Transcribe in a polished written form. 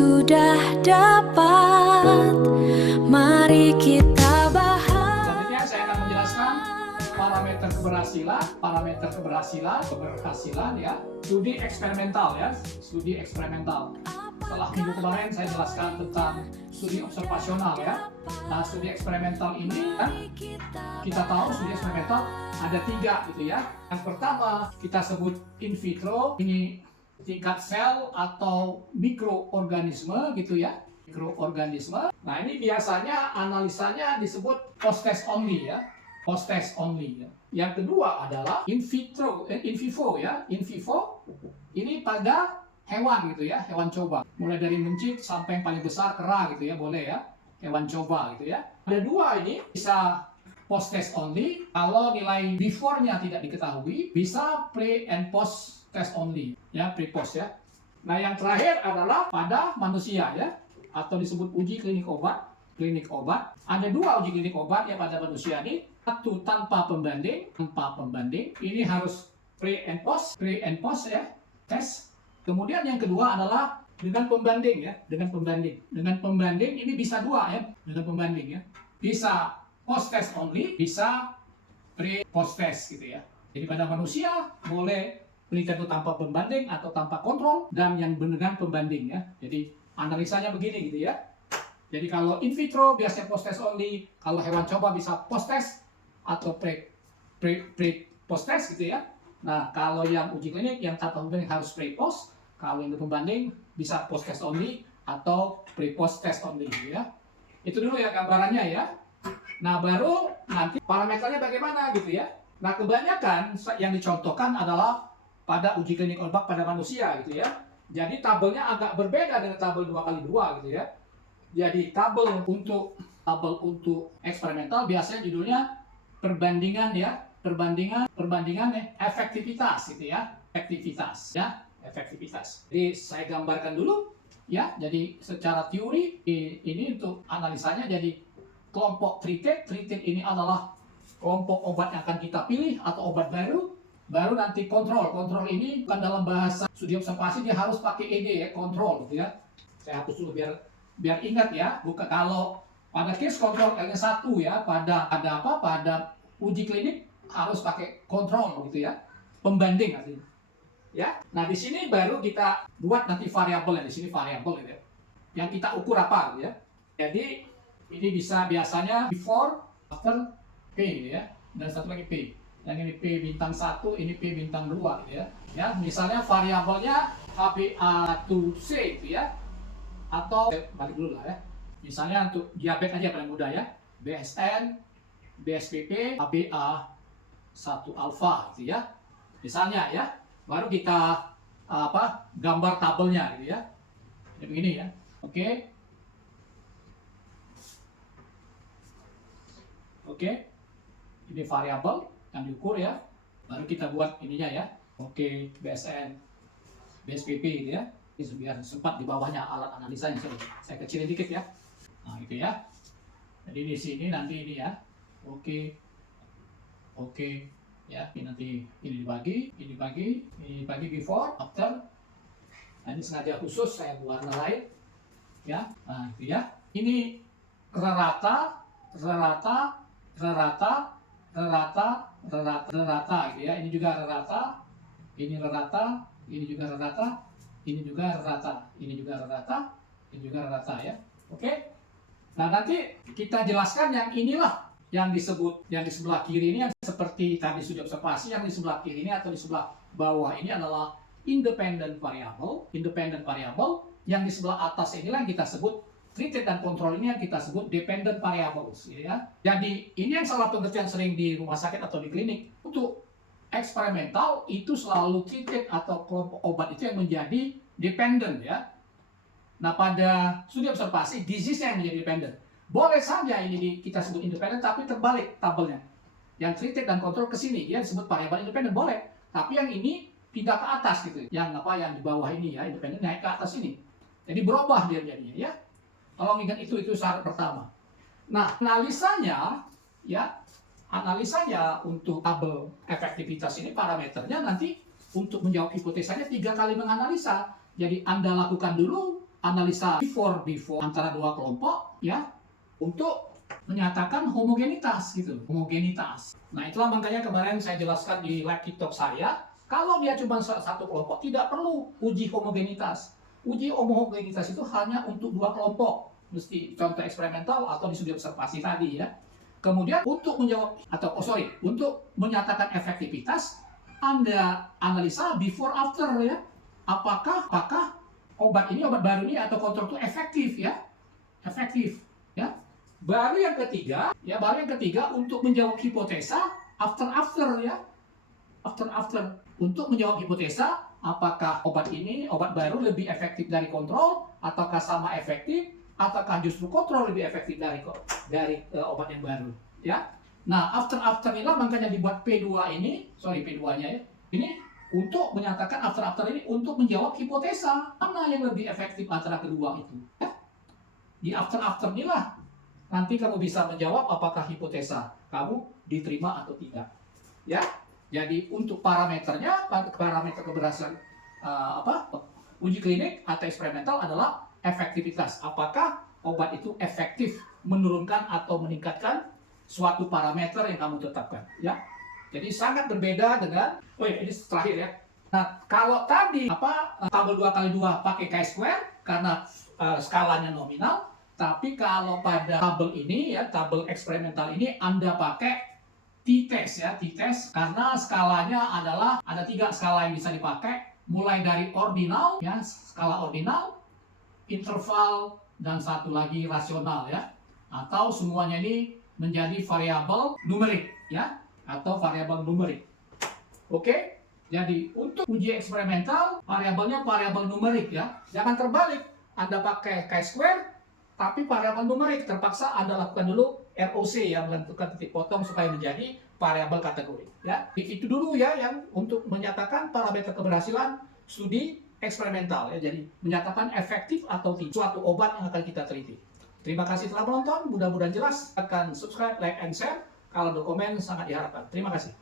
sudah dapat, mari kita bahas. Selanjutnya saya akan menjelaskan keberhasilan ya, studi eksperimental ya, studi eksperimental. Setelah minggu kemarin saya jelaskan tentang studi observasional ya. Nah, studi eksperimental ini kan kita tahu studi eksperimental ada 3 gitu ya. Yang pertama kita sebut in vitro, ini tingkat sel atau mikroorganisme gitu ya, mikroorganisme. Nah, ini biasanya analisanya disebut post test only ya, post test only ya. Yang kedua adalah in vivo ya, in vivo ini pada hewan gitu ya, hewan coba. Mulai dari mencit sampai yang paling besar kera gitu ya, boleh ya, hewan coba gitu ya. Ada 2 ini, bisa post test only, kalau nilai before-nya tidak diketahui, bisa pre and post test only ya, pre post ya. Nah, yang terakhir adalah pada manusia ya, atau disebut uji klinik obat. Ada 2 uji klinik obat ya pada manusia ini. Satu tanpa pembanding, ini harus pre and post ya, tes. Kemudian yang kedua adalah dengan pembanding ya, dengan pembanding ini bisa 2 ya, dengan pembanding ya. Bisa post test only, bisa pre post test gitu ya. Jadi pada manusia boleh penelitian itu tanpa pembanding atau tanpa kontrol, dan yang dengan pembanding ya. Jadi analisanya begini gitu ya. Jadi kalau in vitro biasanya post test only, kalau hewan coba bisa post test atau pre post test gitu ya. Nah, kalau yang uji klinik yang tanpa pembanding harus pre post, kalau yang pembanding bisa post test only atau pre post test only gitu ya. Itu dulu ya gambarannya ya. Nah, baru nanti parameternya bagaimana gitu ya. Nah, kebanyakan yang dicontohkan adalah pada uji klinik obat pada manusia gitu ya. Jadi tabelnya agak berbeda dengan tabel 2x2 gitu ya. Jadi tabel untuk eksperimental biasanya judulnya perbandingan ya, perbandingan efektivitas gitu ya, efektivitas. Jadi saya gambarkan dulu ya. Jadi secara teori ini untuk analisanya, jadi kelompok treated ini adalah kelompok obat yang akan kita pilih atau obat baru nanti kontrol ini bukan dalam bahasa studi observasi, dia harus pakai ED ya, kontrol gitu ya. Saya hapus dulu biar ingat ya, bukan kalau pada case kontrol L-nya 1 ya, pada uji klinik harus pakai kontrol gitu ya, pembanding artinya ya. Nah, di sini baru kita buat nanti variabelnya, di sini variabel gitu ya, yang kita ukur apa gitu ya. Jadi ini bisa biasanya before, after, P gitu ya, dan satu lagi P. Yang ini P bintang 1, ini P bintang 2 gitu ya. Ya, misalnya variabelnya HbA1c gitu ya. Atau balik dulu lah ya. Misalnya untuk diabetes aja paling mudah ya. BSN, BSPP, HbA1 alfa gitu ya. Misalnya ya. Baru kita gambar tabelnya gitu ya. Jadi begini ya. Oke. Ini variabel yang diukur ya. Baru kita buat ininya ya. BSN, BSPP gitu ya. Ini biar sempat di bawahnya alat analisanya, saya kecilin dikit ya. Nah, gitu ya. Jadi di sini nanti ini ya. Oke. Ya, ini nanti ini dibagi before, after. Nah, ini sengaja khusus saya warna lain ya. Nah, itu ya. Ini rata gitu ya. Ini juga rata, ini rata, ini juga rata, ini juga rata, ini juga rata ya. Oke. Nah, nanti kita jelaskan yang inilah yang disebut, yang di sebelah kiri ini yang seperti tadi studi observasi, yang di sebelah kiri ini atau di sebelah bawah ini adalah independent variable, yang di sebelah atas inilah yang kita sebut treated dan kontrol, ini yang kita sebut dependent variables ya. Jadi ini yang salah pengertian sering di rumah sakit atau di klinik. Untuk eksperimental itu selalu treated atau kelompok obat itu yang menjadi dependent ya. Nah, pada studi observasi disease-nya yang menjadi dependent. Boleh saja ini kita sebut independent tapi terbalik tabelnya. Yang treated dan kontrol ke sini dia disebut variabel independent boleh. Tapi yang ini pindah ke atas gitu. Yang di bawah ini ya, independent naik ke atas ini. Jadi berubah dia jadinya ya. Kalau ingat itu syarat pertama. Nah, analisanya untuk tabel efektivitas ini parameternya nanti untuk menjawab hipotesanya 3 kali menganalisa. Jadi Anda lakukan dulu analisa before antara dua kelompok ya untuk menyatakan homogenitas gitu, homogenitas. Nah, itulah makanya kemarin saya jelaskan di live TikTok saya, kalau dia cuma satu kelompok tidak perlu uji homogenitas. Uji homogenitas itu hanya untuk dua kelompok, mesti contoh eksperimental atau di studi observasi tadi ya. Kemudian untuk menjawab untuk menyatakan efektivitas, Anda analisa before after ya. Apakah obat baru ini atau kontrol itu efektif ya? Efektif ya. Baru yang ketiga untuk menjawab hipotesa after ya. After untuk menjawab hipotesa apakah obat baru lebih efektif dari kontrol, ataukah sama efektif, ataukah justru kontrol lebih efektif dari obat yang baru ya. Nah, after inilah makanya dibuat P2-nya ya. Ini untuk menyatakan after ini untuk menjawab hipotesa mana yang lebih efektif antara kedua itu ya. Di after inilah nanti kamu bisa menjawab apakah hipotesa kamu diterima atau tidak ya. Jadi untuk parameter keberhasilan uji klinik atau eksperimental adalah efektivitas. Apakah obat itu efektif menurunkan atau meningkatkan suatu parameter yang kamu tetapkan ya. Jadi sangat berbeda dengan ini terakhir ya. Nah, kalau tadi tabel 2x2 pakai chi-square karena skalanya nominal, tapi kalau pada tabel ini ya, tabel eksperimental ini Anda pakai t-test ya, t-test karena skalanya adalah ada 3 skala yang bisa dipakai, mulai dari ordinal ya, skala ordinal, interval, dan satu lagi rasional ya, atau semuanya ini menjadi variabel numerik ya, atau variabel numerik. Oke, jadi untuk uji eksperimental variabelnya variabel numerik ya, jangan terbalik, Anda pakai chi-square tapi variabel numerik terpaksa Anda lakukan dulu ROC yang menentukan titik potong supaya menjadi variabel kategori ya. Itu dulu ya yang untuk menyatakan parameter keberhasilan studi eksperimental ya. Jadi menyatakan efektif atau tidak suatu obat yang akan kita teliti. Terima kasih telah menonton, mudah-mudahan jelas. Akan subscribe, like, and share. Kalau ada komen sangat diharapkan. Terima kasih.